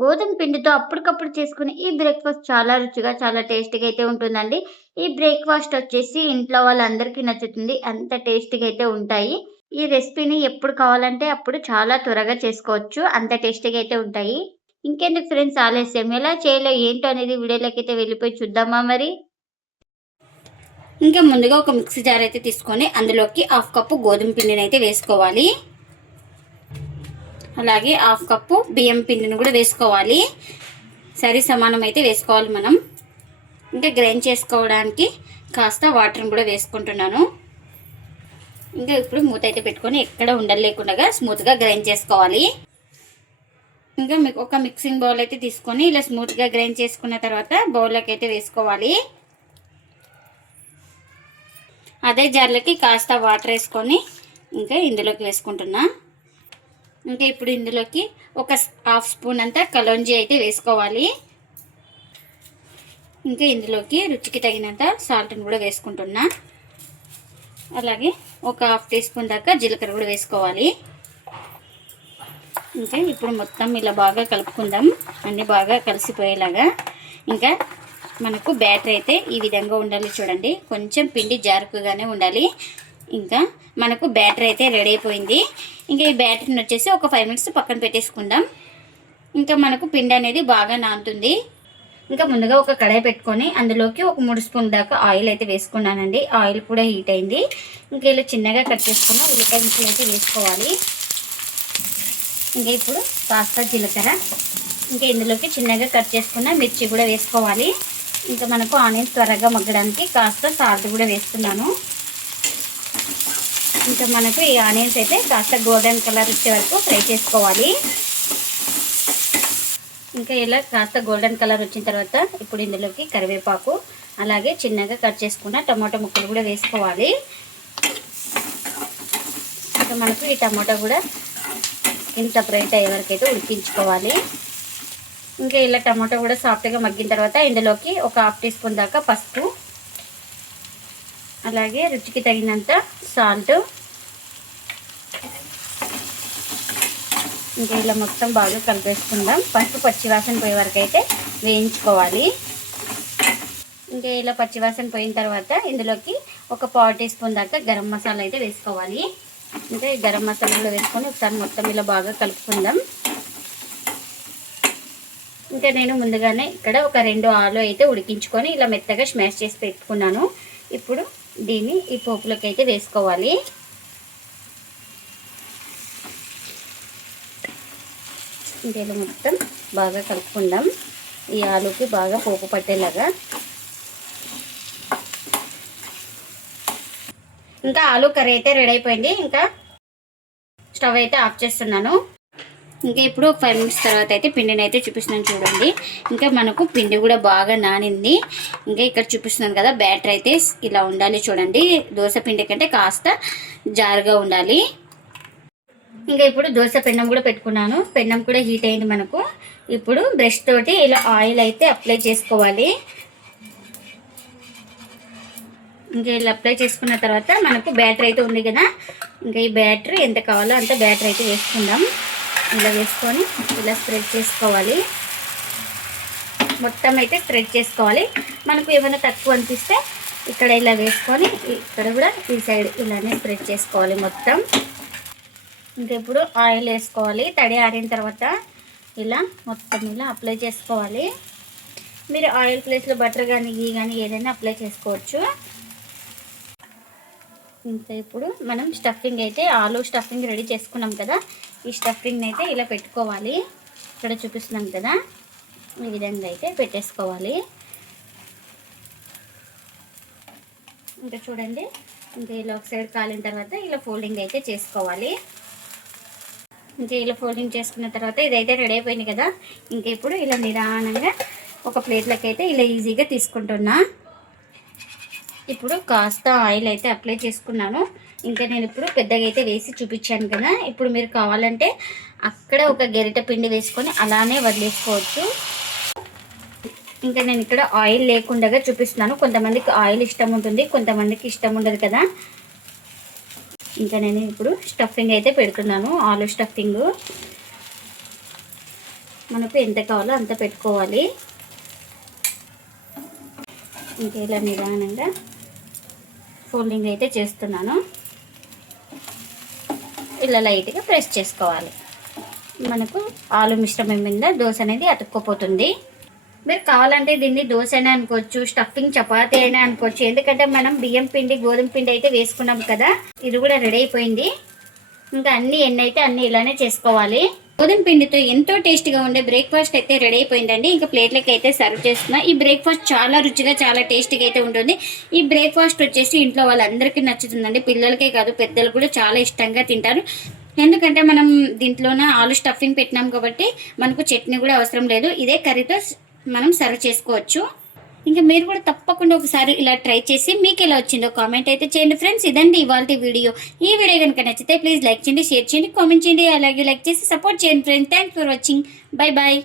గోధుమ పిండితో అప్పటికప్పుడు చేసుకునే ఈ బ్రేక్‌ఫాస్ట్ చాలా రుచిగా, చాలా టేస్టీగా అయితే ఉంటుందండి. ఈ బ్రేక్‌ఫాస్ట్ వచ్చేసి ఇంట్లో వాళ్ళందరికీ నచ్చుతుంది. అంత టేస్టీగా అయితే ఉంటాయి. ఈ రెసిపీని ఎప్పుడు కావాలంటే అప్పుడు చాలా త్వరగా చేసుకోవచ్చు. అంత టేస్టీగా అయితే ఉంటాయి. ఇంకెందుకు ఫ్రెండ్స్ ఆలస్యం, ఎలా చేయాలో ఏంటో అనేది వీడియోలోకైతే వెళ్ళిపోయి చూద్దామా మరి? ఇంకా ముందుగా ఒక మిక్సీ జార్ అయితే తీసుకొని అందులోకి హాఫ్ కప్పు గోధుమ పిండిని అయితే వేసుకోవాలి. అలాగే హాఫ్ కప్పు బియ్యం పిండిని కూడా వేసుకోవాలి. సరి సమానం అయితే వేసుకోవాలి మనం. ఇంకా గ్రైండ్ చేసుకోవడానికి కాస్త వాటర్ని కూడా వేసుకుంటున్నాను. ఇంకా ఇప్పుడు మూత అయితే పెట్టుకొని ఎక్కడ ఉండలేకుండా స్మూత్గా గ్రైండ్ చేసుకోవాలి. ఇంకా మీకు ఒక మిక్సింగ్ బౌల్ అయితే తీసుకొని ఇలా స్మూత్గా గ్రైండ్ చేసుకున్న తర్వాత బౌల్లోకి అయితే వేసుకోవాలి. అదే జార్లోకి కాస్త వాటర్ వేసుకొని ఇంకా ఇందులోకి వేసుకుంటున్నా. ఇంకా ఇప్పుడు ఇందులోకి ఒక హాఫ్ స్పూన్ అంతా కలోంజీ అయితే వేసుకోవాలి. ఇంకా ఇందులోకి రుచికి తగినంత సాల్ట్ని కూడా వేసుకుంటున్నా. అలాగే ఒక హాఫ్ టీ స్పూన్ దాకా జీలకర్ర కూడా వేసుకోవాలి. ఇంకా ఇప్పుడు మొత్తం ఇలా బాగా కలుపుకుందాం, అన్నీ బాగా కలిసిపోయేలాగా. ఇంకా మనకు బ్యాటర్ అయితే ఈ విధంగా ఉండాలి చూడండి, కొంచెం పిండి జారుకుగానే ఉండాలి. ఇంకా మనకు బ్యాటర్ అయితే రెడీ అయిపోయింది. ఇంకా ఈ బ్యాటర్ని వచ్చేసి ఒక 5 మినిట్స్ పక్కన పెట్టేసుకుందాం. ఇంకా మనకు పిండి అనేది బాగా నానుతుంది. ఇంకా ముందుగా ఒక కడాయి పెట్టుకొని అందులోకి ఒక 3 స్పూన్ దాకా ఆయిల్ అయితే వేసుకున్నానండి. ఆయిల్ కూడా హీట్ అయింది. ఇంకా ఇలా చిన్నగా కట్ చేసుకున్న ఉల్లిపాయ ముక్కలు అయితే వేసుకోవాలి. ఇంకా ఇప్పుడు కాస్త జీలకర్ర, ఇంకా ఇందులోకి చిన్నగా కట్ చేసుకున్న మిర్చి కూడా వేసుకోవాలి. ఇంకా మనకు ఆనియన్స్ త్వరగా మగ్గడానికి కాస్త సాల్ట్ కూడా వేస్తున్నాను. ఇంకా మనకు ఈ ఆనియన్స్ అయితే కాస్త గోల్డెన్ కలర్ వచ్చే వరకు ఫ్రై చేసుకోవాలి. ఇంకా ఇలా కాస్త గోల్డెన్ కలర్ వచ్చిన తర్వాత ఇప్పుడు ఇందులోకి కరివేపాకు, అలాగే చిన్నగా కట్ చేసుకున్న టమాటో ముక్కలు కూడా వేసుకోవాలి. ఇంకా మనకు ఈ టమాటో కూడా స్కిన్ సపరేట్ అయ్యే వరకు అయితే ఉడికించుకోవాలి. ఇంకా ఇలా టమాటో కూడా సాఫ్ట్గా మగ్గిన తర్వాత ఇందులోకి ఒక హాఫ్ టీ స్పూన్ దాకా పసుపు, అలాగే రుచికి తగినంత సాల్ట్, ఇంకా ఇలా మొత్తం బాగా కలిపేసుకుందాం. పసుపు పచ్చివాసన పోయే వరకు అయితే వేయించుకోవాలి. ఇంకా ఇలా పచ్చివాసన పోయిన తర్వాత ఇందులోకి ఒక పావు టీ స్పూన్ దాకా గరం మసాలా అయితే వేసుకోవాలి. ఇంకా ఈ గరం మసాలా కూడా వేసుకొని ఒకసారి మొత్తం ఇలా బాగా కలుపుకుందాం. ఇంకా నేను ముందుగానే ఇక్కడ ఒక 2 ఆలు అయితే ఉడికించుకొని ఇలా మెత్తగా స్మాష్ చేసి పెట్టుకున్నాను. ఇప్పుడు దీన్ని ఈ పోపులోకి అయితే వేసుకోవాలి. ఇంకా ఇలా మొత్తం బాగా కలుపుకుందాం, ఈ ఆలుకి బాగా పోపు పట్టేలాగా. ఇంకా ఆలు కర్రీ అయితే రెడీ అయిపోయింది. ఇంకా స్టవ్ అయితే ఆఫ్ చేస్తున్నాను. ఇంకా ఇప్పుడు 5 మినిట్స్ తర్వాత అయితే పిండిని అయితే చూపిస్తున్నాను చూడండి. ఇంకా మనకు పిండి కూడా బాగా నానింది. ఇంకా ఇక్కడ చూపిస్తున్నాను కదా, బ్యాటర్ అయితే ఇలా ఉండాలి చూడండి. దోశ పిండి కంటే కాస్త జారుగా ఉండాలి. ఇంకా ఇప్పుడు దోశ పెన్నం కూడా పెట్టుకున్నాను. పెన్నం కూడా హీట్ అయింది మనకు. ఇప్పుడు బ్రష్ తోటి ఇలా ఆయిల్ అయితే అప్లై చేసుకోవాలి. ఇంకా ఇలా అప్లై చేసుకున్న తర్వాత మనకు బ్యాటర్ అయితే ఉంది కదా, ఇంకా ఈ బ్యాటర్ ఎంత కావాలో అంత బ్యాటర్ అయితే వేసుకుందాం. ఇలా వేసుకొని ఇలా స్ప్రెడ్ చేసుకోవాలి. మొత్తం అయితే స్ప్రెడ్ చేసుకోవాలి. మనకు ఏమైనా తక్కువ అనిపిస్తే ఇక్కడ ఇలా వేసుకొని ఇక్కడ కూడా ఈ సైడ్ ఇలానే స్ప్రెడ్ చేసుకోవాలి మొత్తం. ఇంకా ఇప్పుడు ఆయిల్ వేసుకోవాలి. తడి ఆరిన తర్వాత ఇలా మొత్తం ఇలా అప్లై చేసుకోవాలి. మీరు ఆయిల్ ప్లేస్లో బటర్ కానీ గీ కానీ ఏదైనా అప్లై చేసుకోవచ్చు. ఇంకా ఇప్పుడు మనం స్టఫింగ్ అయితే ఆలు స్టఫింగ్ రెడీ చేసుకున్నాం కదా, ఈ స్టఫింగ్ అయితే ఇలా పెట్టుకోవాలి. ఇక్కడ చూపిస్తున్నాం కదా, ఈ విధంగా అయితే పెట్టేసుకోవాలి. ఇంకా చూడండి, ఇంకా ఇలా ఒక సైడ్ కాలిన తర్వాత ఇలా ఫోల్డింగ్ అయితే చేసుకోవాలి. ఇంకా ఇలా ఫోల్డింగ్ చేసుకున్న తర్వాత ఇదైతే రెడీ అయిపోయింది కదా. ఇంకా ఇప్పుడు ఇలా నిదానంగా ఒక ప్లేట్లోకి అయితే ఇలా ఈజీగా తీసుకుంటున్నా. ఇప్పుడు కాస్త ఆయిల్ అయితే అప్లై చేసుకున్నాను. ఇంకా నేను ఇప్పుడు పెద్దగా అయితే వేసి చూపించాను కదా, ఇప్పుడు మీరు కావాలంటే అక్కడ ఒక గరిటె పిండి వేసుకొని అలానే వదిలేసుకోవచ్చు. ఇంకా నేను ఇక్కడ ఆయిల్ లేకుండా చూపిస్తున్నాను. కొంతమందికి ఆయిల్ ఇష్టం ఉంటుంది, కొంతమందికి ఇష్టం ఉండదు కదా. ఇంకా నేను ఇప్పుడు స్టఫింగ్ అయితే పెడుతున్నాను, ఆలు స్టఫింగ్. మనకు ఎంత కావాలో అంత పెట్టుకోవాలి. ఇంకా ఇలా నిదానంగా ఫోల్డింగ్ అయితే చేస్తున్నాను. ఇలా లైట్గా ప్రెస్ చేసుకోవాలి. మనకు ఆలు మిశ్రమం మీద దోశ అనేది అతుక్కోపోతుంది. మీరు కావాలంటే దీన్ని దోశ అయినా అనుకోవచ్చు, స్టఫింగ్ చపాతీ అయినా అనుకోవచ్చు. ఎందుకంటే మనం బియ్యం పిండి గోధుమ పిండి అయితే వేసుకున్నాం కదా. ఇది కూడా రెడీ అయిపోయింది. ఇంకా అన్ని ఎన్ని అయితే అన్ని ఇలానే చేసుకోవాలి. గోధుమ పిండితో ఎంతో టేస్ట్గా ఉండే బ్రేక్ఫాస్ట్ అయితే రెడీ అయిపోయిందండి. ఇంకా ప్లేట్లకి అయితే సర్వ్ చేస్తున్నా. ఈ బ్రేక్ఫాస్ట్ చాలా రుచిగా చాలా టేస్టీగా అయితే ఉంటుంది. ఈ బ్రేక్ఫాస్ట్ వచ్చేసి ఇంట్లో వాళ్ళందరికీ నచ్చుతుందండి. పిల్లలకే కాదు పెద్దలు కూడా చాలా ఇష్టంగా తింటారు. ఎందుకంటే మనం దీంట్లోన ఆలు స్టఫింగ్ పెట్టినాం కాబట్టి మనకు చట్నీ కూడా అవసరం లేదు. ఇదే కర్రీతో మనం సర్వ్ చేసుకోవచ్చు. ఇంకా మీరు కూడా తప్పకుండా ఒకసారి ఇలా ట్రై చేసి మీకు ఎలా వచ్చిందో కామెంట్ అయితే చేయండి ఫ్రెండ్స్. ఇదండి ఇవాల్టి వీడియో. ఈ వీడియో కనుక నచ్చితే ప్లీజ్ లైక్ చేయండి, షేర్ చేయండి, కామెంట్ చేయండి. అలాగే లైక్ చేసి సపోర్ట్ చేయండి friends. Thanks for watching. Bye bye.